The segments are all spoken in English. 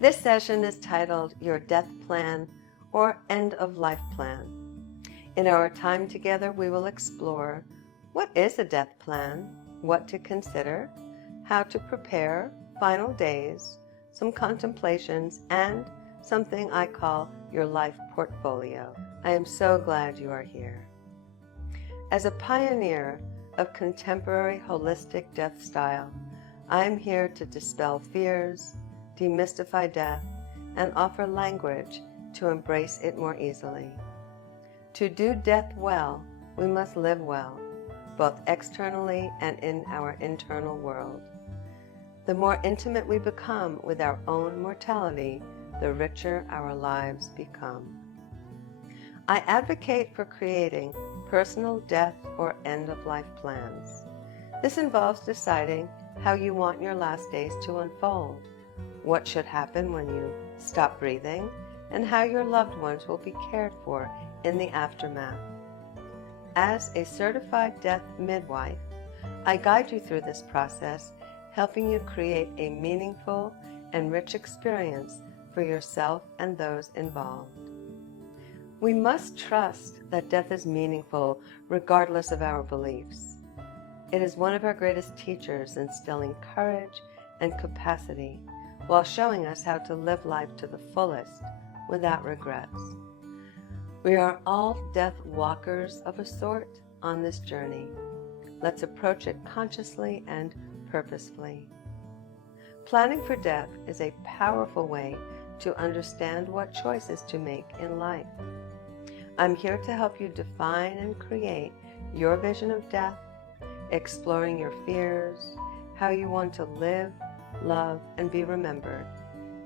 This session is titled Your Death Plan or End of Life Plan. In our time together, we will explore what is a death plan, what to consider, how to prepare, final days, some contemplations, and something I call your life portfolio. I am so glad you are here. As a pioneer of contemporary holistic death style, I am here to dispel fears, demystify death, and offer language to embrace it more easily. To do death well, we must live well, both externally and in our internal world. The more intimate we become with our own mortality, the richer our lives become. I advocate for creating personal death or end-of-life plans. This involves deciding how you want your last days to unfold, what should happen when you stop breathing, and how your loved ones will be cared for in the aftermath. As a certified death midwife, I guide you through this process, helping you create a meaningful and rich experience for yourself and those involved. We must trust that death is meaningful regardless of our beliefs. It is one of our greatest teachers, instilling courage and capacity while showing us how to live life to the fullest without regrets. We are all death walkers of a sort on this journey. Let's approach it consciously and purposefully. Planning for death is a powerful way to understand what choices to make in life. I'm here to help you define and create your vision of death, exploring your fears, how you want to live, love, and be remembered,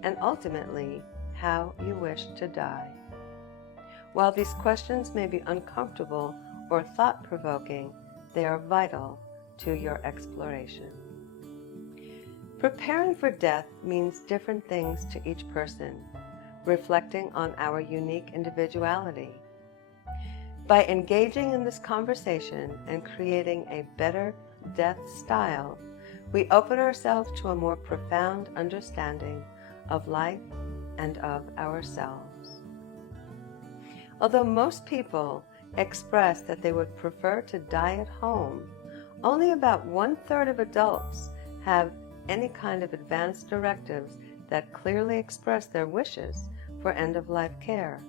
and ultimately, how you wish to die. While these questions may be uncomfortable or thought-provoking, they are vital to your exploration. Preparing for death means different things to each person, reflecting on our unique individuality. By engaging in this conversation and creating a better death style, we open ourselves to a more profound understanding of life and of ourselves. Although most people express that they would prefer to die at home, only about 1/3 of adults have any kind of advanced directives that clearly express their wishes for end-of-life care.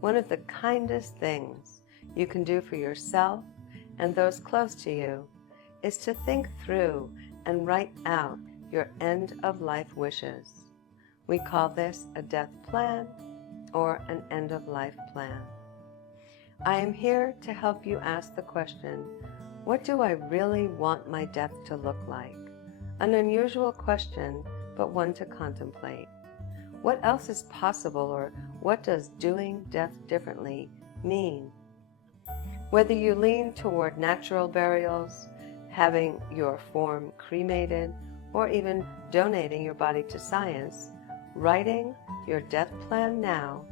One of the kindest things you can do for yourself and those close to you is to think through and write out your end-of-life wishes. We call this a death plan or an end-of-life plan. I am here to help you ask the question, what do I really want my death to look like? An unusual question, but one to contemplate. What else is possible, or what does doing death differently mean? Whether you lean toward natural burials, having your form cremated, or even donating your body to science, writing your death plan now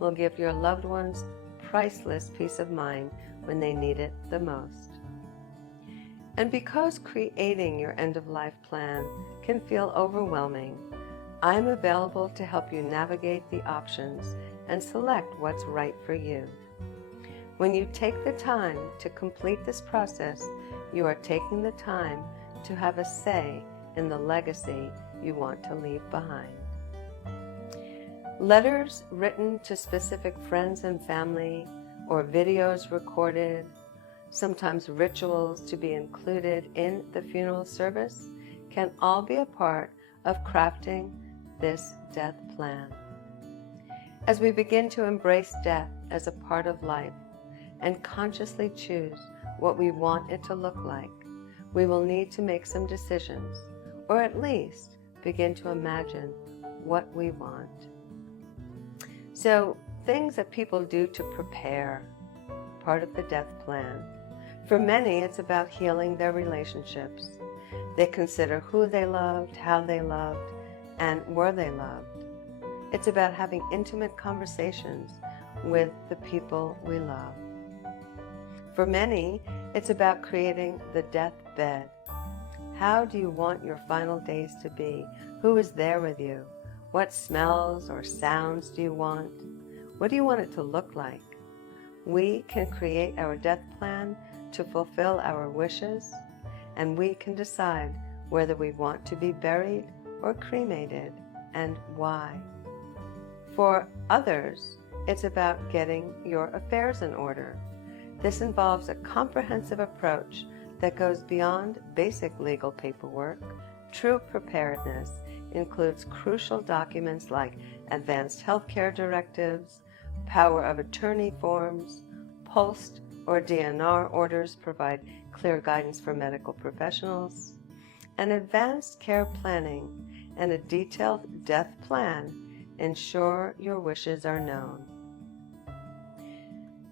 will give your loved ones priceless peace of mind when they need it the most. And because creating your end-of-life plan can feel overwhelming, I'm available to help you navigate the options and select what's right for you. When you take the time to complete this process, you are taking the time to have a say in the legacy you want to leave behind. Letters written to specific friends and family, or videos recorded, sometimes rituals to be included in the funeral service, can all be a part of crafting this death plan. As we begin to embrace death as a part of life and consciously choose what we want it to look like, we will need to make some decisions, or at least begin to imagine what we want. So, things that people do to prepare, part of the death plan. For many, it's about healing their relationships. They consider who they loved, how they loved, and were they loved. It's about having intimate conversations with the people we love. For many, it's about creating the deathbed. How do you want your final days to be? Who is there with you? What smells or sounds do you want? What do you want it to look like? We can create our death plan to fulfill our wishes, and we can decide whether we want to be buried or cremated and why. For others, it's about getting your affairs in order. This involves a comprehensive approach that goes beyond basic legal paperwork. True preparedness includes crucial documents like advanced healthcare directives, power of attorney forms, post or DNR orders provide clear guidance for medical professionals, and advanced care planning and a detailed death plan ensure your wishes are known.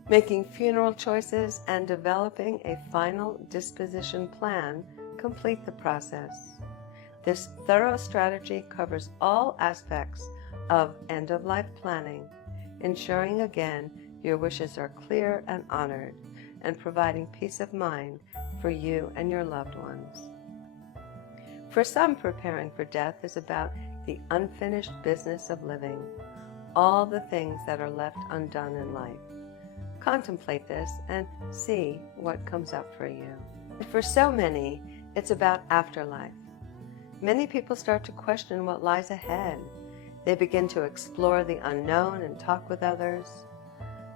Making funeral choices and developing a final disposition plan complete the process. This thorough strategy covers all aspects of end-of-life planning, ensuring again your wishes are clear and honored, and providing peace of mind for you and your loved ones. For some, preparing for death is about the unfinished business of living, all the things that are left undone in life. Contemplate this and see what comes up for you. For so many, it's about afterlife. Many people start to question what lies ahead. They begin to explore the unknown and talk with others.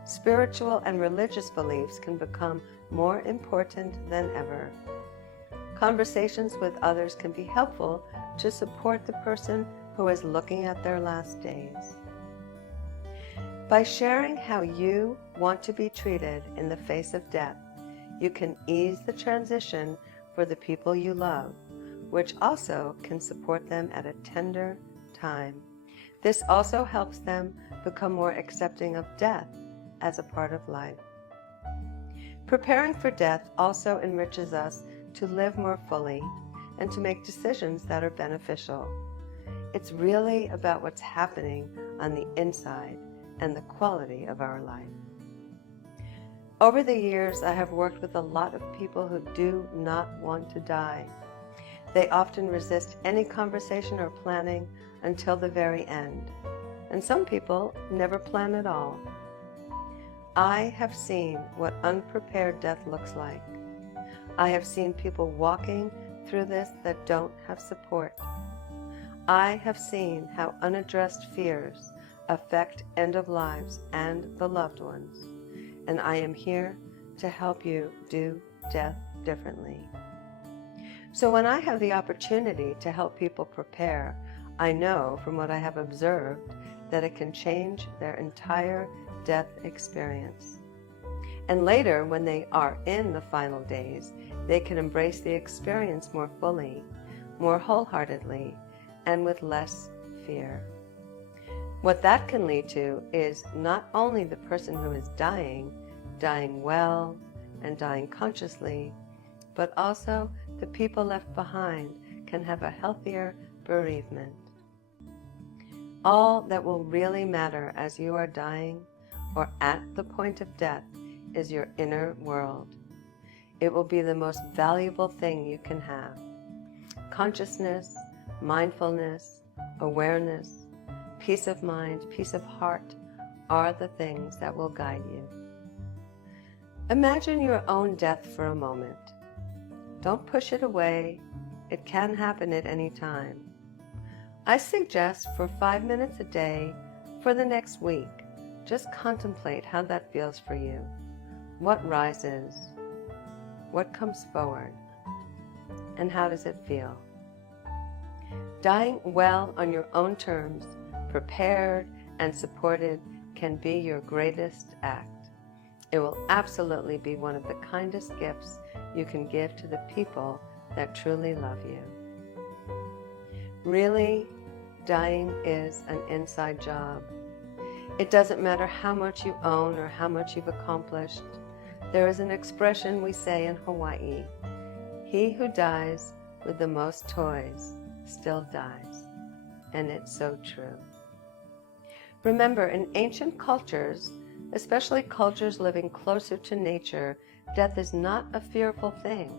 Spiritual and religious beliefs can become more important than ever. Conversations with others can be helpful to support the person who is looking at their last days. By sharing how you want to be treated in the face of death, you can ease the transition for the people you love, which also can support them at a tender time. This also helps them become more accepting of death as a part of life. Preparing for death also enriches us to live more fully and to make decisions that are beneficial. It's really about what's happening on the inside and the quality of our life. Over the years, I have worked with a lot of people who do not want to die. They often resist any conversation or planning until the very end, and some people never plan at all. I have seen what unprepared death looks like. I have seen people walking through this that don't have support. I have seen how unaddressed fears affect end of lives and the loved ones, and I am here to help you do death differently. So when I have the opportunity to help people prepare, I know from what I have observed that it can change their entire death experience. And later, when they are in the final days, they can embrace the experience more fully, more wholeheartedly, and with less fear. What that can lead to is not only the person who is dying well and dying consciously, but also the people left behind can have a healthier bereavement. All that will really matter as you are dying or at the point of death is your inner world. It will be the most valuable thing you can have. Consciousness, mindfulness, awareness, peace of mind, peace of heart are the things that will guide you. Imagine your own death for a moment. Don't push it away. It can happen at any time. I suggest for 5 minutes a day for the next week, just contemplate how that feels for you. What rises? What comes forward? And how does it feel? Dying well on your own terms, prepared and supported, can be your greatest act. It will absolutely be one of the kindest gifts you can give to the people that truly love you. Really, dying is an inside job. It doesn't matter how much you own or how much you've accomplished. There is an expression we say in Hawaii, "He who dies with the most toys still dies." And it's so true. Remember, in ancient cultures, especially cultures living closer to nature, death is not a fearful thing.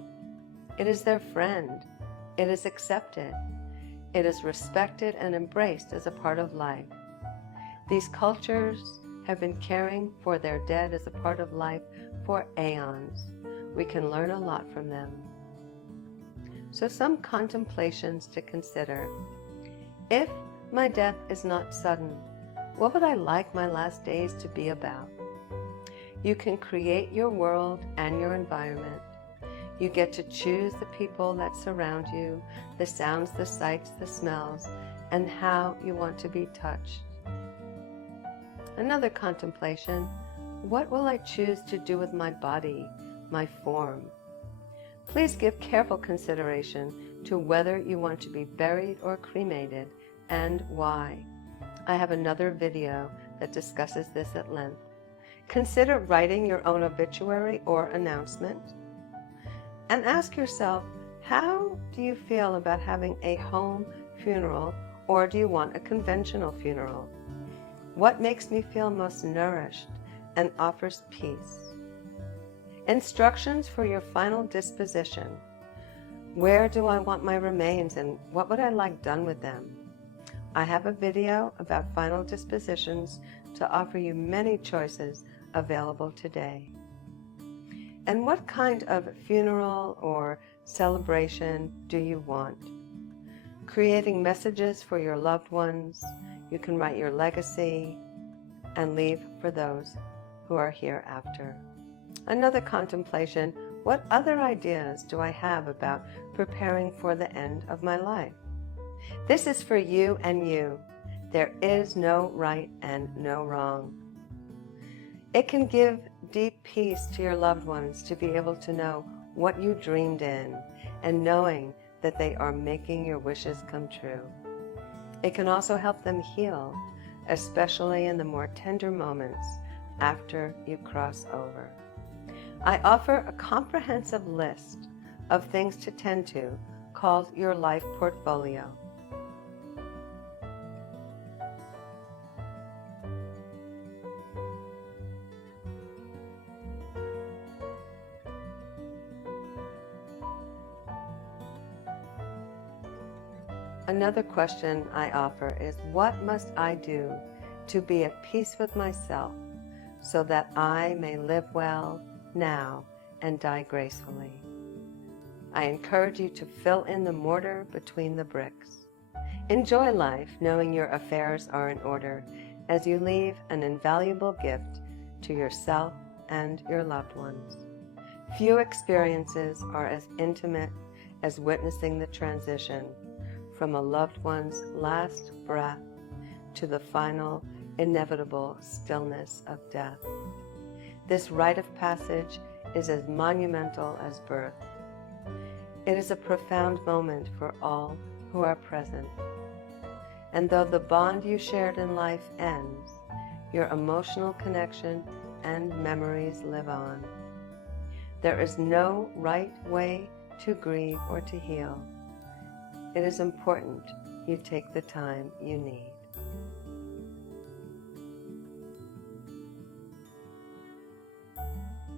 It is their friend. It is accepted. It is respected and embraced as a part of life. These cultures have been caring for their dead as a part of life for aeons. We can learn a lot from them. So some contemplations to consider. If my death is not sudden, what would I like my last days to be about? You can create your world and your environment. You get to choose the people that surround you, the sounds, the sights, the smells, and how you want to be touched. Another contemplation, what will I choose to do with my body, my form? Please give careful consideration to whether you want to be buried or cremated and why. I have another video that discusses this at length. Consider writing your own obituary or announcement. And ask yourself, how do you feel about having a home funeral, or do you want a conventional funeral? What makes me feel most nourished and offers peace? Instructions for your final disposition. Where do I want my remains and what would I like done with them? I have a video about final dispositions to offer you many choices available today. And what kind of funeral or celebration do you want? Creating messages for your loved ones. You can write your legacy and leave for those who are hereafter. Another contemplation, what other ideas do I have about preparing for the end of my life? This is for you and you. There is no right and no wrong. It can give deep peace to your loved ones to be able to know what you dreamed in and knowing that they are making your wishes come true. It can also help them heal, especially in the more tender moments after you cross over. I offer a comprehensive list of things to tend to called your life portfolio. Another question I offer is, what must I do to be at peace with myself so that I may live well now and die gracefully? I encourage you to fill in the mortar between the bricks. Enjoy life knowing your affairs are in order as you leave an invaluable gift to yourself and your loved ones. Few experiences are as intimate as witnessing the transition from a loved one's last breath to the final, inevitable stillness of death. This rite of passage is as monumental as birth. It is a profound moment for all who are present. And though the bond you shared in life ends, your emotional connection and memories live on. There is no right way to grieve or to heal. It is important you take the time you need.